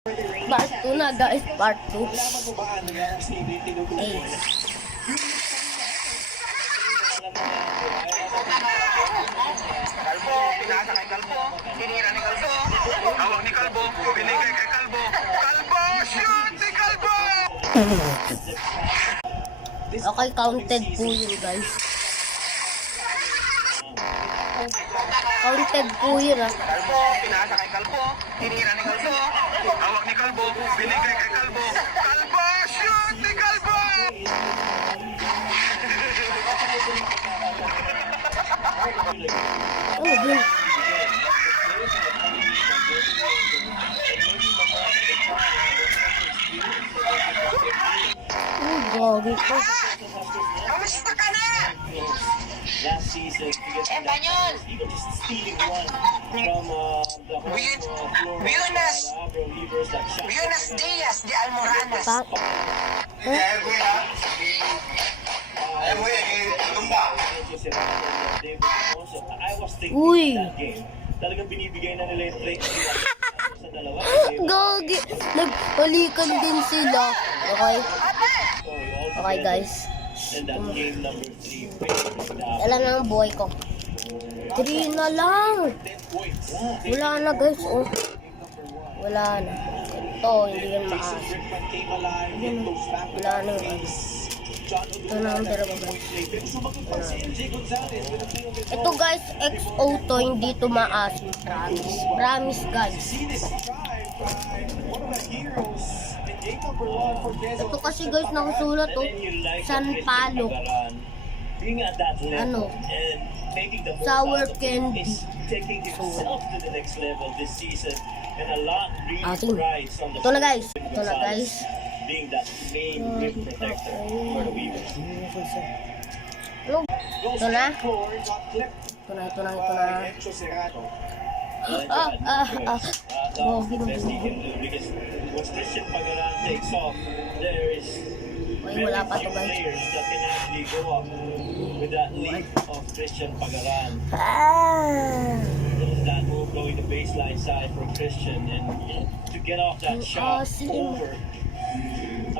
Part 2 na guys, part 2. Kalbo, pinasa kay Kalbo, tinira ni Kalbo, hawak ni Kalbo, binigay kay Kalbo, Kalbo, shoot ni Kalbo! Okay, counted po yun guys. Counted po yun Kalbo, pinasa kay Kalbo, tinira ni Kalbo, hawak ni Kalbo, binigay kay Kalbo, Kalbo, shoot ni Kalbo! Oh, yun. Gagi ko. Kamusta ka na? Last season, Banyol! Buenos Dias de Almoranas. Pa Uy! Talagang binibigay na nila yung trade sa dalawa. Gagi! Nagpalikan din sila. Okay? Okay guys. And that game number 3. Alam na ang buhay ko. 3 na lang. Wala na guys. Oh. Wala na. Ito, hindi yan maas. Wala na yung ito na ang dalawa guys. Ito guys, XO to, hindi to maas. Promise. Promise guys. Ito kasi guys nakasulat to. San Palok. Ano? Sour candy. Ating. Ito na guys. Ito na guys. Being that main rim protector for the Weavers. Ano? Ito na. Ito na, ito na, ito na. That's the best he can do because once Christian Pagaran takes off, there is Ay, wala pa to guys. players that can actually go up with that leap of Christian Pagaran. There's that move going to baseline side for Christian, and to get off that shot over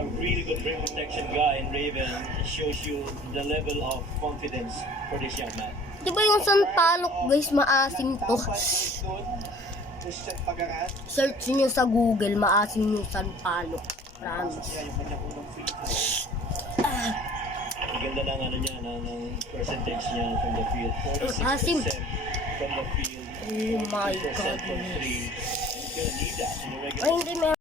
a really good rim protection guy in Raven shows you the level of confidence for this young man. Di ba yung San Palok guys, maasim to? Search nyo sa Google, maasim yung San Palok. Promise. Ang ganda ng ano niya, ng percentage niya from the field. 46% Asim. from the field. Oh my 50% God. from 3. He's gonna need that in the regular Ay, hindi meron.